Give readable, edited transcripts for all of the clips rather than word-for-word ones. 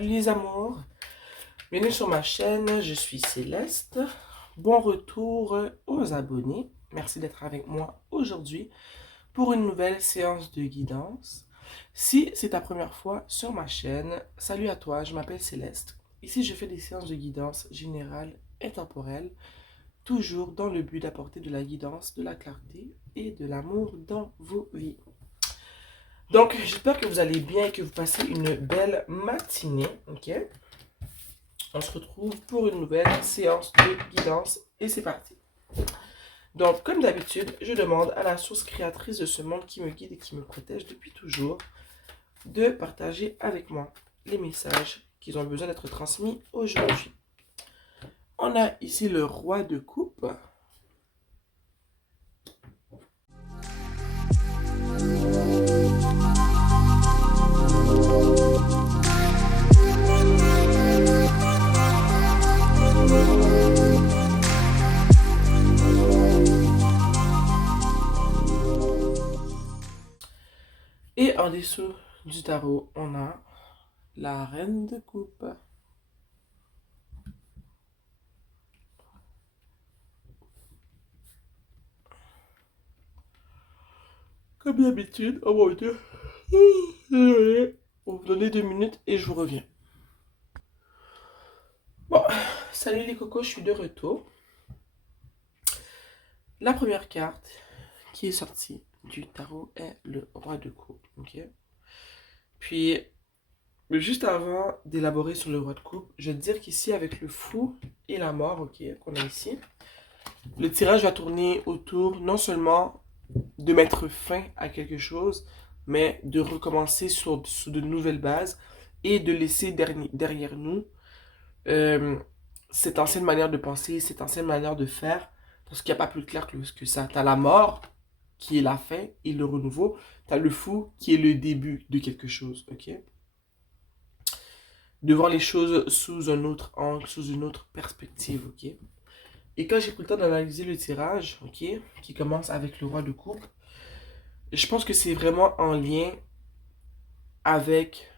Salut les amours, bienvenue sur ma chaîne, je suis Céleste. Bon retour aux abonnés. Merci d'être avec moi aujourd'hui pour une nouvelle séance de guidance. Si c'est ta première fois sur ma chaîne, salut à toi, je m'appelle Céleste. Ici, je fais des séances de guidance générale et temporelle, toujours dans le but d'apporter de la guidance, de la clarté et de l'amour dans vos vies. Donc, j'espère que vous allez bien et que vous passez une belle matinée, ok? On se retrouve pour une nouvelle séance de guidance et c'est parti. Donc, comme d'habitude, je demande à la source créatrice de ce monde qui me guide et qui me protège depuis toujours de partager avec moi les messages qui ont besoin d'être transmis aujourd'hui. On a ici le roi de coupe. Et en dessous du tarot, on a la reine de coupe. Comme d'habitude, oh mon dieu. Désolé. Vous me donnez 2 minutes et je vous reviens. Bon, salut les cocos, je suis de retour. La première carte qui est sortie du tarot est le roi de coupe, ok? Puis, juste avant d'élaborer sur le roi de coupe, je vais te dire qu'ici, avec le fou et la mort, ok, qu'on a ici, le tirage va tourner autour non seulement de mettre fin à quelque chose, mais de recommencer sur de nouvelles bases et de laisser derrière nous euh, cette ancienne manière de penser, cette ancienne manière de faire, parce qu'il n'y a pas plus clair que ça. Tu as la mort, qui est la fin et le renouveau. Tu as le fou, qui est le début de quelque chose, ok? De voir les choses sous un autre angle, sous une autre perspective, ok? Et quand j'ai pris le temps d'analyser le tirage, ok, qui commence avec le roi de coupe, je pense que c'est vraiment en lien avec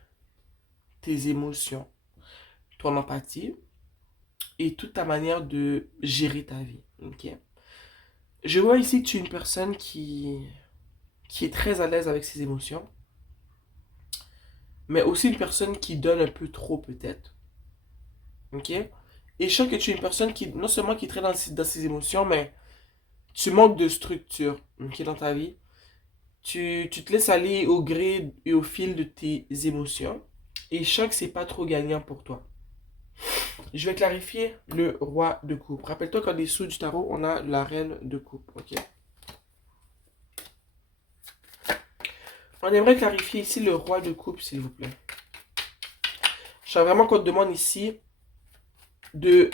tes émotions, ton empathie et toute ta manière de gérer ta vie, ok? Je vois ici que tu es une personne qui est très à l'aise avec ses émotions, mais aussi une personne qui donne un peu trop peut-être, ok? Et je sens que tu es une personne qui, non seulement qui est très dans ses émotions, mais tu manques de structure, ok, dans ta vie. Tu te laisses aller au gré et au fil de tes émotions. Et je sens que c'est pas trop gagnant pour toi. Je vais clarifier le roi de coupe. Rappelle-toi qu'en dessous du tarot, on a la reine de coupe. Ok. On aimerait clarifier ici le roi de coupe, s'il vous plaît. Je sens vraiment qu'on te demande ici de,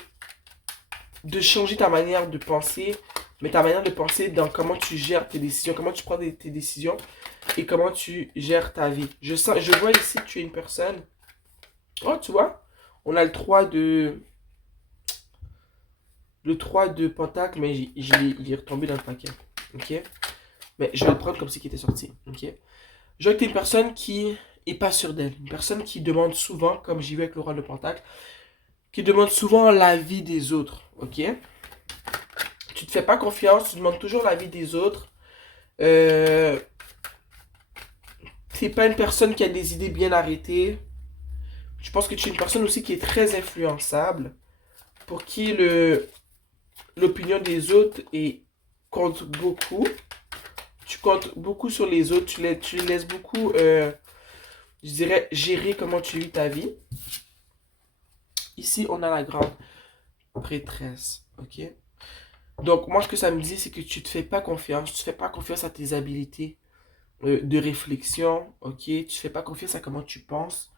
de changer ta manière de penser, mais ta manière de penser dans comment tu gères tes décisions, comment tu prends tes décisions et comment tu gères ta vie. Je vois ici que tu es une personne. Oh, tu vois, on a le 3 de pentacle, mais il est retombé dans le paquet. Ok? Mais je vais le prendre comme si il était sorti. Ok? Je vois que tu es une personne qui est pas sûre d'elle. Une personne qui demande souvent, comme j'y vais avec le roi de pentacle, qui demande souvent l'avis des autres. Ok? Tu te fais pas confiance, tu demandes toujours l'avis des autres. T'es pas une personne qui a des idées bien arrêtées. Je pense que tu es une personne aussi qui est très influençable, pour qui l'opinion des autres compte beaucoup. Tu comptes beaucoup sur les autres, tu les laisses beaucoup, je dirais, gérer comment tu vis ta vie. Ici, on a la grande prêtresse, ok? Donc, moi, ce que ça me dit, c'est que tu te fais pas confiance, tu fais pas confiance à tes habiletés de réflexion, ok? Tu fais pas confiance à comment tu penses.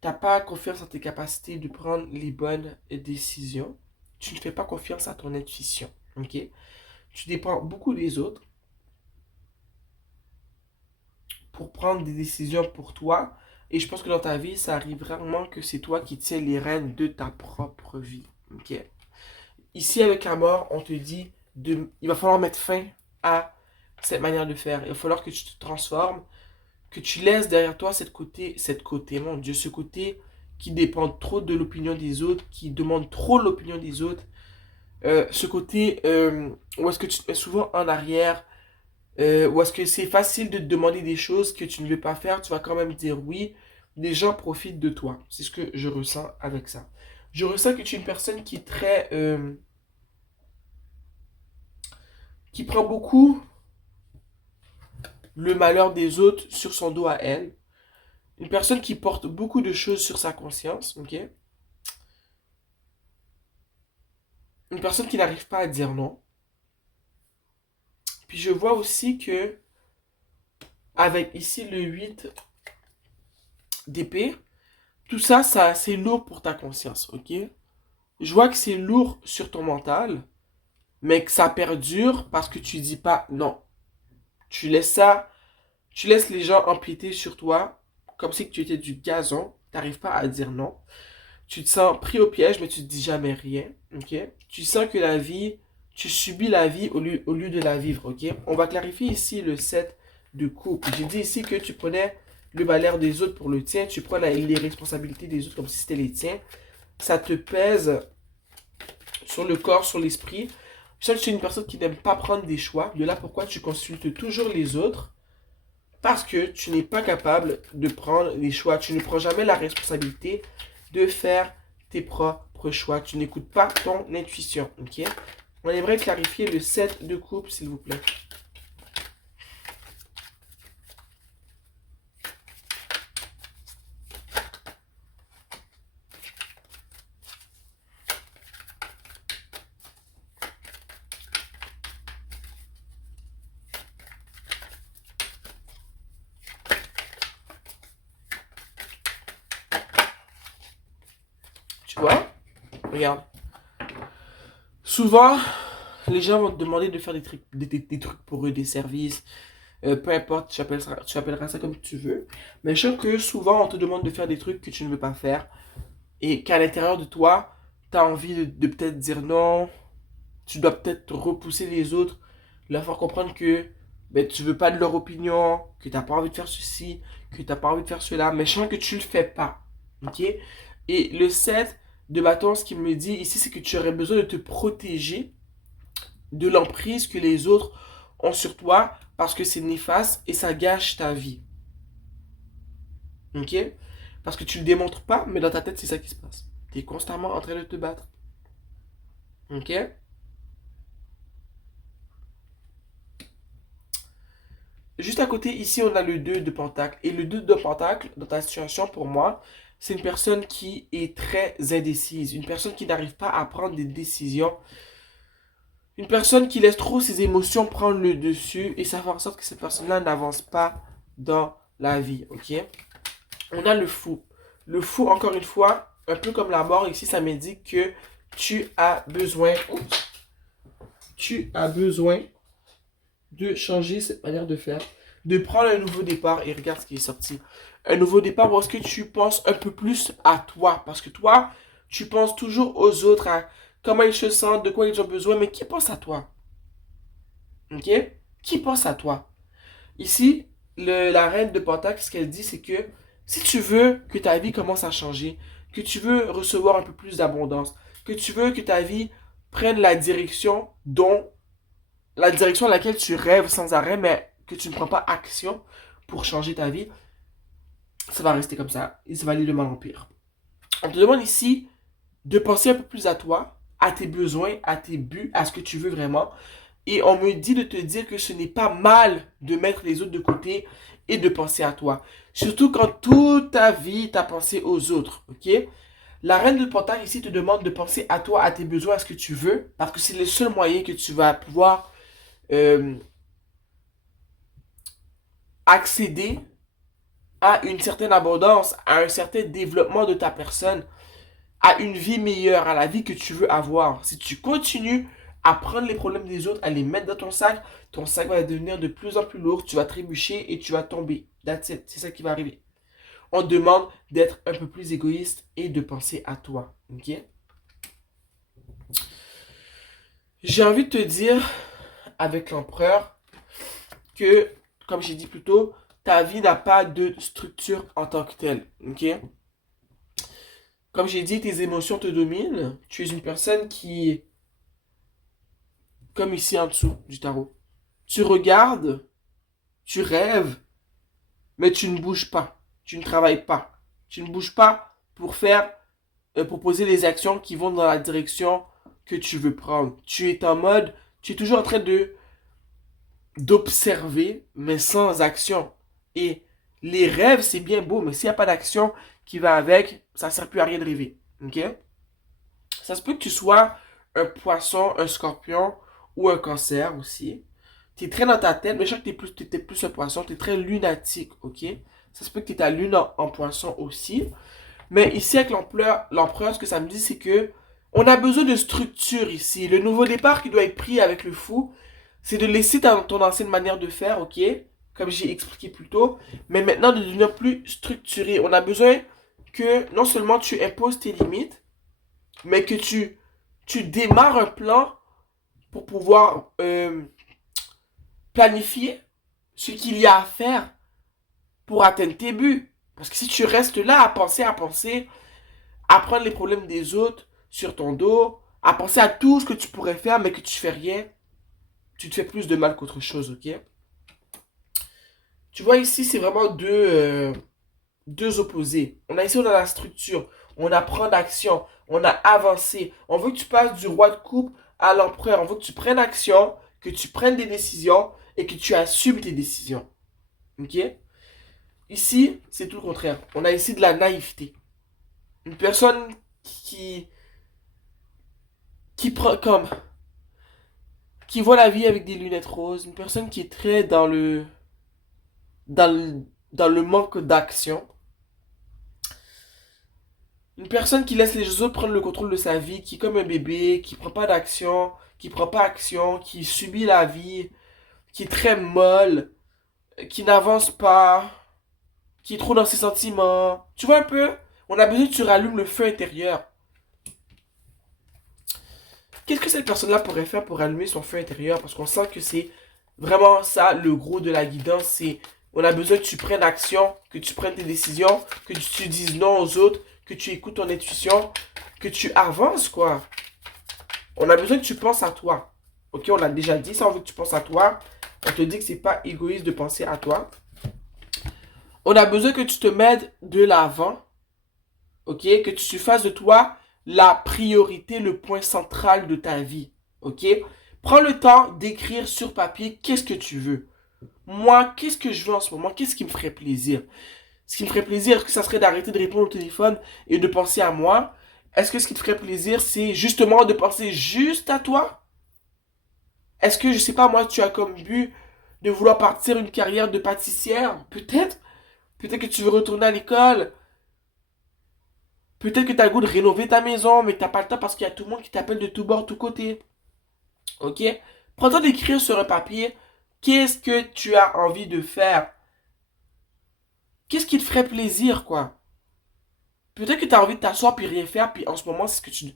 T'as pas confiance en tes capacités de prendre les bonnes décisions. Tu ne fais pas confiance à ton intuition, ok? Tu dépends beaucoup des autres pour prendre des décisions pour toi. Et je pense que dans ta vie, ça arrive rarement que c'est toi qui tiens les rênes de ta propre vie, ok? Ici, avec la mort, on te dit, il va falloir mettre fin à cette manière de faire. Il va falloir que tu te transformes, que tu laisses derrière toi mon Dieu, ce côté qui dépend trop de l'opinion des autres, qui demande trop l'opinion des autres, ce côté où est-ce que tu te mets souvent en arrière, où est-ce que c'est facile de te demander des choses que tu ne veux pas faire, tu vas quand même dire oui, les gens profitent de toi. C'est ce que je ressens avec ça. Je ressens que tu es une personne qui est très... qui prend beaucoup le malheur des autres sur son dos à elle. Une personne qui porte beaucoup de choses sur sa conscience, ok? Une personne qui n'arrive pas à dire non. Puis je vois aussi que, avec ici le 8 d'épée, tout ça, c'est lourd pour ta conscience, ok? Je vois que c'est lourd sur ton mental, mais que ça perdure parce que tu dis pas non. Tu laisses ça, tu laisses les gens empiéter sur toi, comme si tu étais du gazon, t'arrives pas à dire non. Tu te sens pris au piège, mais tu te dis jamais rien, ok? Tu sens que la vie, tu subis la vie au lieu de la vivre, ok? On va clarifier ici le 7 de coupe. J'ai dit ici que tu prenais le malheur des autres pour le tien, tu prends les responsabilités des autres comme si c'était les tiens. Ça te pèse sur le corps, sur l'esprit. Je sens que tu es une personne qui n'aime pas prendre des choix. De là pourquoi tu consultes toujours les autres. Parce que tu n'es pas capable de prendre les choix. Tu ne prends jamais la responsabilité de faire tes propres choix. Tu n'écoutes pas ton intuition. Ok? On aimerait clarifier le 7 de coupe, s'il vous plaît. Tu vois? Regarde. Souvent, les gens vont te demander de faire des trucs pour eux, des services. Peu importe, tu appelleras ça comme tu veux. Mais je sais que souvent, on te demande de faire des trucs que tu ne veux pas faire. Et qu'à l'intérieur de toi, tu as envie de peut-être dire non. Tu dois peut-être repousser les autres. Leur faire comprendre que ben, tu veux pas de leur opinion. Que tu n'as pas envie de faire ceci. Que tu n'as pas envie de faire cela. Mais je sens que tu le fais pas. Ok? Et le 7 de bâton, ce qu'il me dit ici, c'est que tu aurais besoin de te protéger de l'emprise que les autres ont sur toi parce que c'est néfaste et ça gâche ta vie. Ok? Parce que tu le démontres pas, mais dans ta tête, c'est ça qui se passe. Tu es constamment en train de te battre. Ok? Juste à côté, ici, on a le 2 de Pentacle. Et le 2 de Pentacle, dans ta situation, pour moi, c'est une personne qui est très indécise. Une personne qui n'arrive pas à prendre des décisions. Une personne qui laisse trop ses émotions prendre le dessus. Et ça fait en sorte que cette personne-là n'avance pas dans la vie. Ok? On a le fou. Le fou, encore une fois, un peu comme la mort, ici, ça m'indique que tu as besoin, tu as besoin de changer cette manière de faire, de prendre un nouveau départ et regarde ce qui est sorti. Un nouveau départ parce que tu penses un peu plus à toi. Parce que toi, tu penses toujours aux autres, à comment ils se sentent, de quoi ils ont besoin, mais qui pense à toi? Ok? Qui pense à toi? Ici, la reine de Pentacle, ce qu'elle dit, c'est que si tu veux que ta vie commence à changer, que tu veux recevoir un peu plus d'abondance, que tu veux que ta vie prenne la direction à laquelle tu rêves sans arrêt, mais que tu ne prends pas action pour changer ta vie, ça va rester comme ça et ça va aller de mal en pire. On te demande ici de penser un peu plus à toi, à tes besoins, à tes buts, à ce que tu veux vraiment. Et on me dit de te dire que ce n'est pas mal de mettre les autres de côté et de penser à toi. Surtout quand toute ta vie t'as pensé aux autres, ok? La reine de Pentacle ici te demande de penser à toi, à tes besoins, à ce que tu veux, parce que c'est le seul moyen que tu vas pouvoir euh, accéder à une certaine abondance, à un certain développement de ta personne, à une vie meilleure, à la vie que tu veux avoir. Si tu continues à prendre les problèmes des autres, à les mettre dans ton sac va devenir de plus en plus lourd, tu vas trébucher et tu vas tomber. That's it, c'est ça qui va arriver. On te demande d'être un peu plus égoïste et de penser à toi. Ok? J'ai envie de te dire, avec l'empereur, que, comme j'ai dit plus tôt, ta vie n'a pas de structure en tant que telle. Ok? Comme j'ai dit, tes émotions te dominent. Tu es une personne qui, comme ici en dessous du tarot, tu regardes, tu rêves, mais tu ne bouges pas. Tu ne travailles pas. Tu ne bouges pas pour proposer les actions qui vont dans la direction que tu veux prendre. Tu es en mode, tu es toujours en train d'observer, mais sans action. Et les rêves, c'est bien beau, mais s'il n'y a pas d'action qui va avec, ça ne sert plus à rien de rêver. Ok? Ça se peut que tu sois un poisson, un scorpion ou un cancer aussi. Tu es très dans ta tête, mais je sais que t'es plus un poisson, tu es très lunatique, ok? Ça se peut que tu es ta lune en poisson aussi. Mais ici, avec l'empereur, ce que ça me dit, c'est que on a besoin de structure ici. Le nouveau départ qui doit être pris avec le fou, c'est de laisser ton ancienne manière de faire, ok? Comme j'ai expliqué plus tôt. Mais maintenant, de devenir plus structuré. On a besoin que non seulement tu imposes tes limites, mais que tu démarres un plan pour pouvoir planifier ce qu'il y a à faire pour atteindre tes buts. Parce que si tu restes là à penser, à prendre les problèmes des autres sur ton dos, à penser à tout ce que tu pourrais faire, mais que tu fais rien, tu te fais plus de mal qu'autre chose, ok? Tu vois ici, c'est vraiment deux opposés. On a la structure, on apprend d'action, on a avancé. On veut que tu passes du roi de coupe à l'empereur. On veut que tu prennes action, que tu prennes des décisions et que tu assumes tes décisions. Ok? Ici, c'est tout le contraire. On a ici de la naïveté. Une personne qui, qui prend comme, qui voit la vie avec des lunettes roses. Une personne qui est très dans le, dans le manque d'action. Une personne qui laisse les autres prendre le contrôle de sa vie, qui est comme un bébé, qui prend pas d'action, qui prend pas action, qui subit la vie, qui est très molle, qui n'avance pas, qui est trop dans ses sentiments. Tu vois un peu? On a besoin que tu rallumes le feu intérieur. Qu'est-ce que cette personne-là pourrait faire pour allumer son feu intérieur? Parce qu'on sent que c'est vraiment ça le gros de la guidance. C'est on a besoin que tu prennes action, que tu prennes tes décisions, que tu dises non aux autres, que tu écoutes ton intuition, que tu avances quoi. On a besoin que tu penses à toi. Ok, on l'a déjà dit, ça on veut que tu penses à toi. On te dit que c'est pas égoïste de penser à toi. On a besoin que tu te mettes de l'avant. Ok, que tu fasses de toi la priorité, le point central de ta vie. Ok, prends le temps d'écrire sur papier qu'est-ce que tu veux. Moi, qu'est-ce que je veux en ce moment? Qu'est-ce qui me ferait plaisir? Ce qui me ferait plaisir, est-ce que ça serait d'arrêter de répondre au téléphone et de penser à moi? Est-ce que ce qui te ferait plaisir, c'est justement de penser juste à toi? Est-ce que, je sais pas, moi, tu as comme but de vouloir partir une carrière de pâtissière? Peut-être. Peut-être que tu veux retourner à l'école. Peut-être que tu as le goût de rénover ta maison, mais que tu n'as pas le temps parce qu'il y a tout le monde qui t'appelle de tous bords, tous côtés. Ok? Prends le temps d'écrire sur un papier qu'est-ce que tu as envie de faire. Qu'est-ce qui te ferait plaisir, quoi? Peut-être que tu as envie de t'asseoir puis rien faire, puis en ce moment, c'est ce que tu...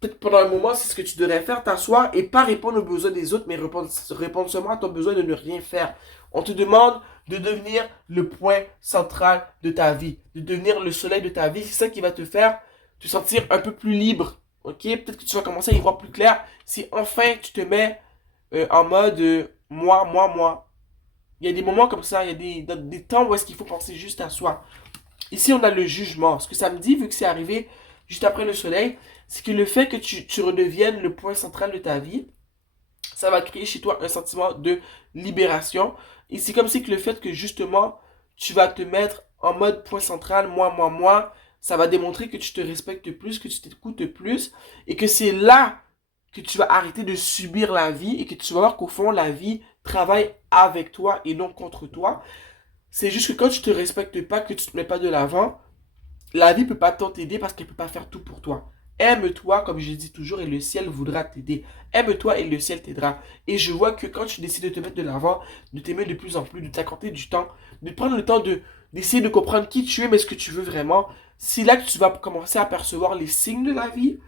Peut-être pendant un moment, c'est ce que tu devrais faire, t'asseoir et pas répondre aux besoins des autres, mais répondre seulement à ton besoin de ne rien faire. On te demande de devenir le point central de ta vie, de devenir le soleil de ta vie. C'est ça qui va te faire te sentir un peu plus libre. Ok? Peut-être que tu vas commencer à y voir plus clair si enfin tu te mets en mode moi, moi, moi. Il y a des moments comme ça, il y a des temps où est-ce qu'il faut penser juste à soi. Ici, on a le jugement. Ce que ça me dit, vu que c'est arrivé juste après le soleil, c'est que le fait que tu redeviennes le point central de ta vie, ça va créer chez toi un sentiment de libération. Et c'est comme si que le fait que justement, tu vas te mettre en mode point central, moi, ça va démontrer que tu te respectes plus, que tu t'écoutes plus, et que c'est là que tu vas arrêter de subir la vie, et que tu vas voir qu'au fond, la vie travaille avec toi et non contre toi. C'est juste que quand tu te respectes pas, que tu te mets pas de l'avant, la vie peut pas tant t'aider parce qu'elle peut pas faire tout pour toi. Aime-toi, comme je dis toujours, et le ciel voudra t'aider. Aime-toi et le ciel t'aidera. Et je vois que quand tu décides de te mettre de l'avant, de t'aimer de plus en plus, de t'accorder du temps, de prendre le temps d'essayer de comprendre qui tu es, mais ce que tu veux vraiment, c'est là que tu vas commencer à percevoir les signes de la vie.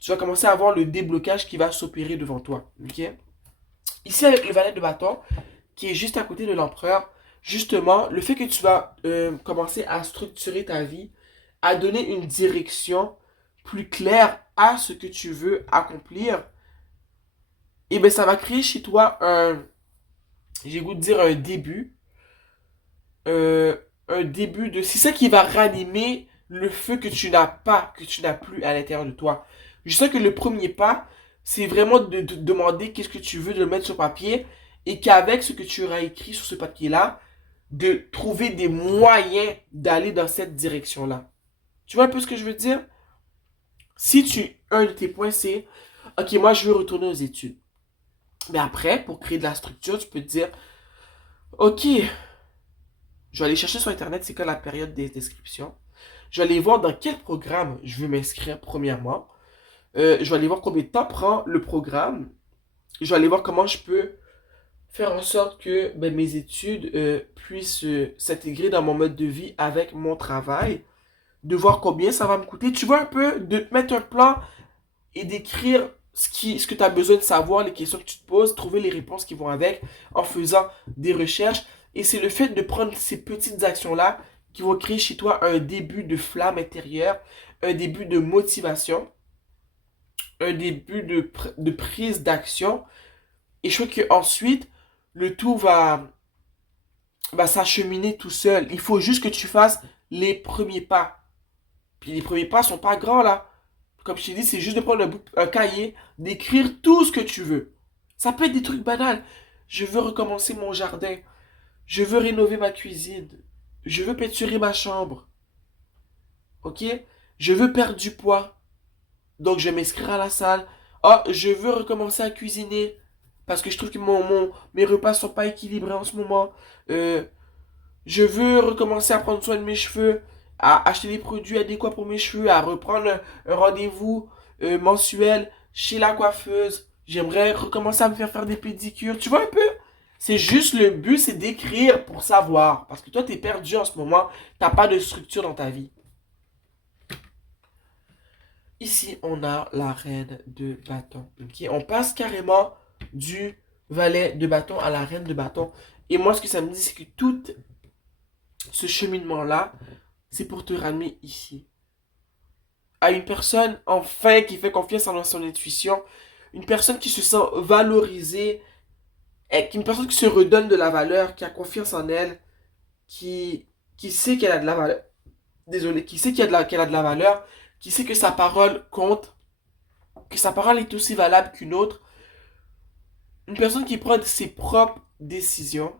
Tu vas commencer à avoir le déblocage qui va s'opérer devant toi. Ok? Ici, avec le valet de bâton, qui est juste à côté de l'empereur, justement, le fait que tu vas commencer à structurer ta vie, à donner une direction plus claire à ce que tu veux accomplir, et bien ça va créer chez toi j'ai goût de dire euh, un début de, c'est ça qui va ranimer le feu que tu n'as pas, que tu n'as plus à l'intérieur de toi. Je sens que le premier pas, c'est vraiment de demander qu'est-ce que tu veux, de le mettre sur papier, et qu'avec ce que tu auras écrit sur ce papier-là, de trouver des moyens d'aller dans cette direction-là. Tu vois un peu ce que je veux dire? Si un de tes points, c'est, ok, moi, je veux retourner aux études. Mais après, pour créer de la structure, tu peux te dire, ok, je vais aller chercher sur Internet, c'est quoi la période des inscriptions. Je vais aller voir dans quel programme je veux m'inscrire premièrement. Je vais aller voir combien de temps prend le programme. Je vais aller voir comment je peux faire en sorte que ben, mes études puissent s'intégrer dans mon mode de vie avec mon travail. De voir combien ça va me coûter. Tu vois un peu, de te mettre un plan et d'écrire ce que tu as besoin de savoir, les questions que tu te poses, trouver les réponses qui vont avec en faisant des recherches. Et c'est le fait de prendre ces petites actions-là qui vont créer chez toi un début de flamme intérieure, un début de motivation, un début de prise d'action. Et je crois qu'ensuite, le tout va s'acheminer tout seul. Il faut juste que tu fasses les premiers pas. Puis les premiers pas sont pas grands là. Comme je t'ai dit, c'est juste de prendre un cahier, d'écrire tout ce que tu veux. Ça peut être des trucs banals. Je veux recommencer mon jardin. Je veux rénover ma cuisine. Je veux peinturer ma chambre. Ok? Je veux perdre du poids. Donc je vais m'inscrire à la salle. Ah, je veux recommencer à cuisiner. Parce que je trouve que mes repas sont pas équilibrés en ce moment. Euh, je veux recommencer à prendre soin de mes cheveux, à acheter des produits adéquats pour mes cheveux, à reprendre un rendez-vous mensuel chez la coiffeuse. J'aimerais recommencer à me faire des pédicures. Tu vois un peu? C'est juste le but, c'est d'écrire pour savoir. Parce que toi, t'es perdu en ce moment. T'as pas de structure dans ta vie. Ici, on a la reine de bâton. Okay? On passe carrément du valet de bâton à la reine de bâton. Et moi, ce que ça me dit, c'est que tout ce cheminement-là, c'est pour te ramener ici. À une personne, enfin, qui fait confiance en son intuition. Une personne qui se sent valorisée. Une personne qui se redonne de la valeur, qui a confiance en elle, qui sait qu'elle a de la valeur. Désolé, qui sait qu'elle a de la valeur, qui sait que sa parole compte, que sa parole est aussi valable qu'une autre. Une personne qui prend ses propres décisions.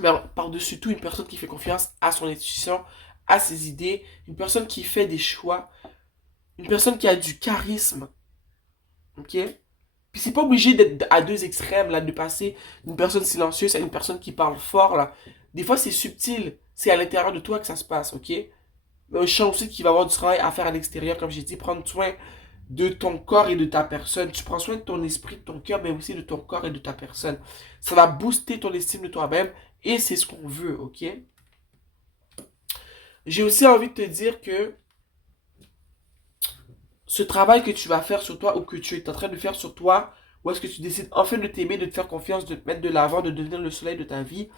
Mais par-dessus tout, une personne qui fait confiance à son intuition, à ses idées, une personne qui fait des choix, une personne qui a du charisme, ok? Puis c'est pas obligé d'être à deux extrêmes, là, de passer d'une personne silencieuse à une personne qui parle fort, là. Des fois, c'est subtil, c'est à l'intérieur de toi que ça se passe, ok? Mais je sens aussi qu'il va y avoir du travail à faire à l'extérieur, comme j'ai dit, prendre soin de ton corps et de ta personne. Tu prends soin de ton esprit, de ton cœur, mais aussi de ton corps et de ta personne. Ça va booster ton estime de toi-même et c'est ce qu'on veut, ok? J'ai aussi envie de te dire que ce travail que tu vas faire sur toi ou que tu es en train de faire sur toi, ou est-ce que tu décides enfin de t'aimer, de te faire confiance, de te mettre de l'avant, de devenir le soleil de ta vie,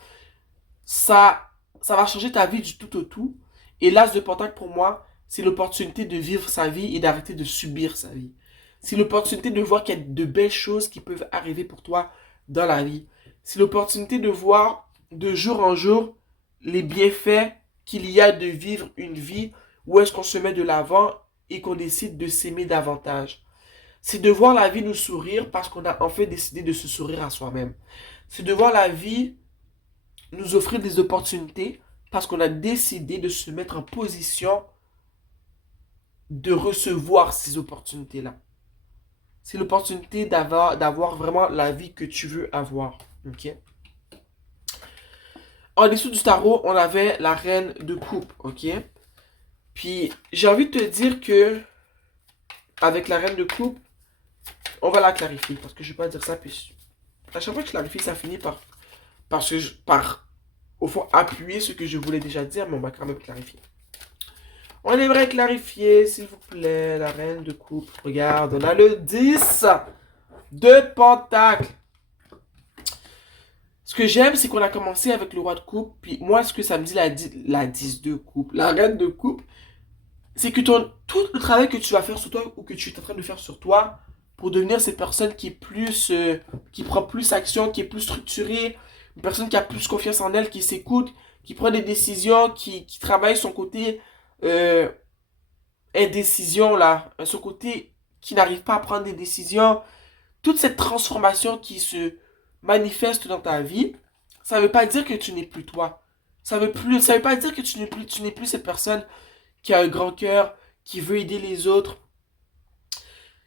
ça va changer ta vie du tout au tout. Et l'as de Pentacle pour moi, c'est l'opportunité de vivre sa vie et d'arrêter de subir sa vie. C'est l'opportunité de voir qu'il y a de belles choses qui peuvent arriver pour toi dans la vie. C'est l'opportunité de voir de jour en jour les bienfaits qu'il y a de vivre une vie où est-ce qu'on se met de l'avant et qu'on décide de s'aimer davantage. C'est de voir la vie nous sourire parce qu'on a enfin décidé de se sourire à soi-même. C'est de voir la vie nous offrir des opportunités parce qu'on a décidé de se mettre en position de recevoir ces opportunités-là. C'est l'opportunité d'avoir vraiment la vie que tu veux avoir. Ok? En dessous du tarot, on avait la reine de coupe. Ok? Puis, j'ai envie de te dire que avec la reine de coupe, on va la clarifier. Parce que je ne vais pas dire ça. Puis, à chaque fois que je clarifie, ça finit par au fond, appuyer ce que je voulais déjà dire, mais on va quand même clarifier. On aimerait clarifier, s'il vous plaît, la reine de coupe. Regarde, on a le 10 de pentacle. Ce que j'aime, c'est qu'on a commencé avec le roi de coupe. Puis moi, ce que ça me dit la 10 de coupe, la reine de coupe, c'est que tout le travail que tu vas faire sur toi ou que tu es en train de faire sur toi pour devenir cette personne qui est plus, qui prend plus action, qui est plus structurée, une personne qui a plus confiance en elle, qui s'écoute, qui prend des décisions, qui travaille son côté euh, indécision là, son côté qui n'arrive pas à prendre des décisions, toute cette transformation qui se manifeste dans ta vie, ça ne veut pas dire que tu n'es plus toi. Ça veut pas dire que tu n'es plus cette personne qui a un grand cœur, qui veut aider les autres,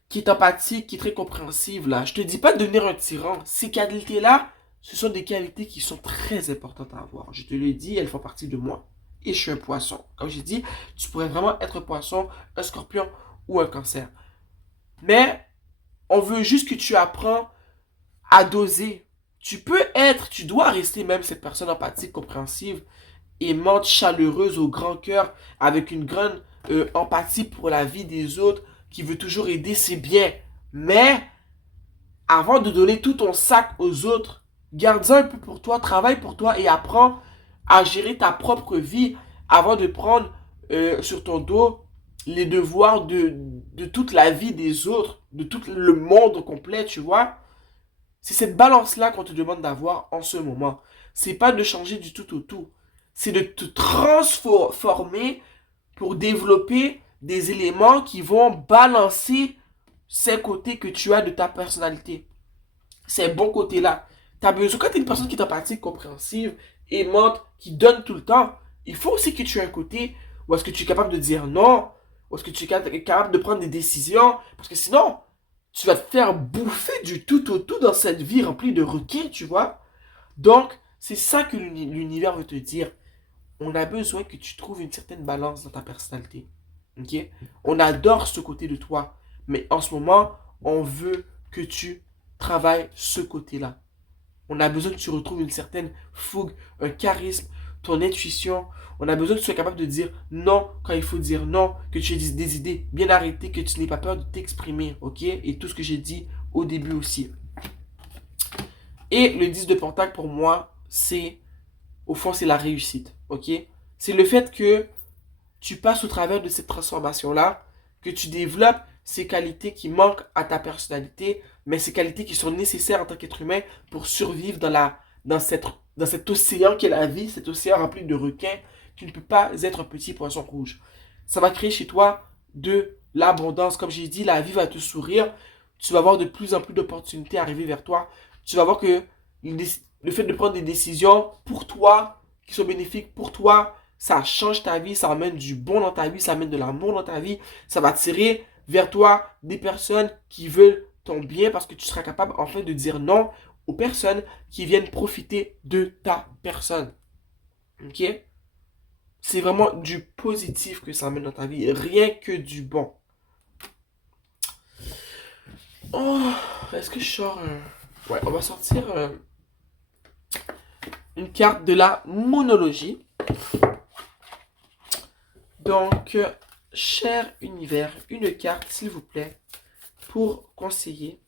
qui est empathique, qui est très compréhensive, là. Je te dis pas de devenir un tyran. Ces qualités-là, ce sont des qualités qui sont très importantes à avoir. Je te le dis, elles font partie de moi. Et je suis un poisson. Comme j'ai dit, tu pourrais vraiment être un poisson, un scorpion ou un cancer. Mais on veut juste que tu apprends à doser. Tu dois rester même cette personne empathique, compréhensive, aimante, chaleureuse, au grand cœur, avec une grande empathie pour la vie des autres, qui veut toujours aider, c'est bien. Mais avant de donner tout ton sac aux autres, garde-en un peu pour toi, travaille pour toi et apprends à gérer ta propre vie avant de prendre sur ton dos les devoirs de toute la vie des autres, de tout le monde complet, tu vois. C'est cette balance-là qu'on te demande d'avoir en ce moment. C'est pas de changer du tout au tout. C'est de te transformer pour développer des éléments qui vont balancer ces côtés que tu as de ta personnalité. Ces bons côtés-là. Tu as besoin, quand tu es une personne qui est empathique, compréhensive, aimante, qui donne tout le temps, il faut aussi que tu aies un côté où est-ce que tu es capable de dire non, où est-ce que tu es capable de prendre des décisions, parce que sinon, tu vas te faire bouffer du tout au tout dans cette vie remplie de requins, tu vois. Donc, c'est ça que l'univers veut te dire. On a besoin que tu trouves une certaine balance dans ta personnalité. Ok? On adore ce côté de toi. Mais en ce moment, on veut que tu travailles ce côté-là. On a besoin que tu retrouves une certaine fougue, un charisme, ton intuition. On a besoin que tu sois capable de dire non quand il faut dire non, que tu aies des idées bien arrêtées, que tu n'aies pas peur de t'exprimer, ok? Et tout ce que j'ai dit au début aussi. Et le 10 de Pentacle pour moi, c'est, au fond, c'est la réussite, ok? C'est le fait que tu passes au travers de cette transformation-là, que tu développes ces qualités qui manquent à ta personnalité, mais ces qualités qui sont nécessaires en tant qu'être humain pour survivre dans cet océan qu'est la vie, cet océan rempli de requins. Tu ne peux pas être un petit poisson rouge. Ça va créer chez toi de l'abondance. Comme j'ai dit, la vie va te sourire. Tu vas avoir de plus en plus d'opportunités arriver vers toi. Tu vas voir que le fait de prendre des décisions pour toi, qui sont bénéfiques pour toi, ça change ta vie, ça amène du bon dans ta vie, ça amène de l'amour dans ta vie, ça va tirer vers toi des personnes qui veulent ton bien parce que tu seras capable enfin de dire non aux personnes qui viennent profiter de ta personne. Ok? C'est vraiment du positif que ça amène dans ta vie, rien que du bon. Oh, est-ce que je sors Ouais, on va sortir une carte de la monologie. Donc, cher univers, une carte, s'il vous plaît, pour conseiller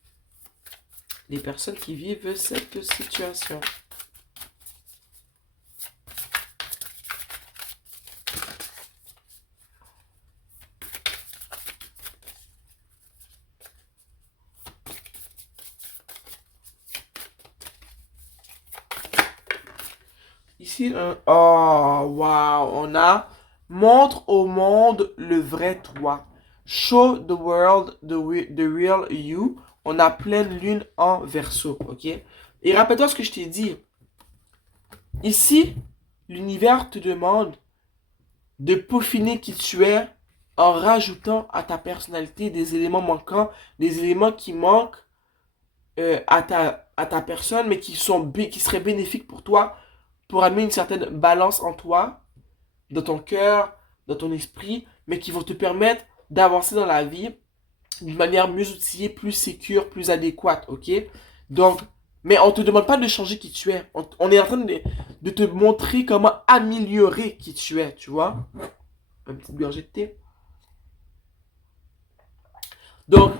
les personnes qui vivent cette situation. Ici, oh, wow, on a montre au monde le vrai toi. Show the world the real you. On a pleine lune en verso, ok? Et rappelle-toi ce que je t'ai dit. Ici, l'univers te demande de peaufiner qui tu es en rajoutant à ta personnalité des éléments manquants, des éléments qui manquent à ta personne, mais qui seraient bénéfiques pour toi, pour amener une certaine balance en toi, dans ton cœur, dans ton esprit, mais qui vont te permettre d'avancer dans la vie d'une manière mieux outillée, plus sécure, plus adéquate, ok? Donc, mais on ne te demande pas de changer qui tu es. On est en train de te montrer comment améliorer qui tu es, tu vois? Une petite gorgée de thé. Donc,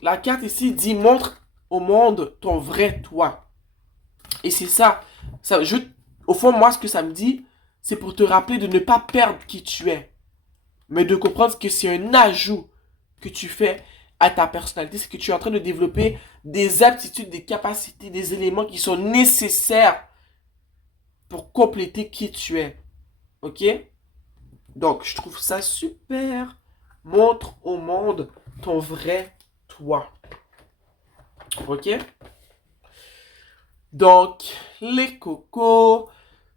la carte ici dit montre au monde ton vrai toi. Et c'est ça. Ça, au fond, moi, ce que ça me dit, c'est pour te rappeler de ne pas perdre qui tu es, mais de comprendre que c'est un ajout que tu fais à ta personnalité. C'est que tu es en train de développer des aptitudes, des capacités, des éléments qui sont nécessaires pour compléter qui tu es. Ok? Donc, je trouve ça super. Montre au monde ton vrai toi. Ok? Donc, les cocos,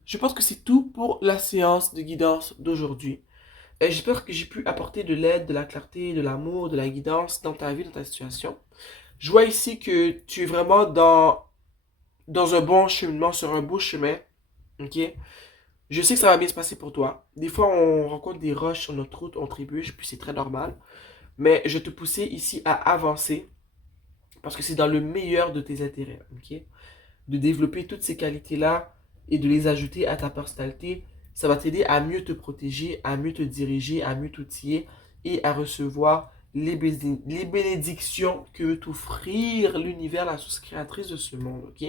je pense que c'est tout pour la séance de guidance d'aujourd'hui. Et j'espère que j'ai pu apporter de l'aide, de la clarté, de l'amour, de la guidance dans ta vie, dans ta situation. Je vois ici que tu es vraiment dans un bon cheminement, sur un beau chemin. Ok? Je sais que ça va bien se passer pour toi. Des fois, on rencontre des roches sur notre route, on trébuche, puis c'est très normal. Mais je te poussais ici à avancer parce que c'est dans le meilleur de tes intérêts. Ok? De développer toutes ces qualités-là et de les ajouter à ta personnalité, ça va t'aider à mieux te protéger, à mieux te diriger, à mieux t'outiller et à recevoir les bénédictions que veut t'offrir l'univers, la source créatrice de ce monde. Ok?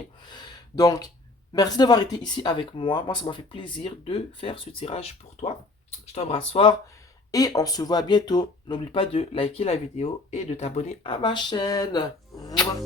Donc, merci d'avoir été ici avec moi. Moi, ça m'a fait plaisir de faire ce tirage pour toi. Je t'embrasse fort et on se voit bientôt. N'oublie pas de liker la vidéo et de t'abonner à ma chaîne. Mouah.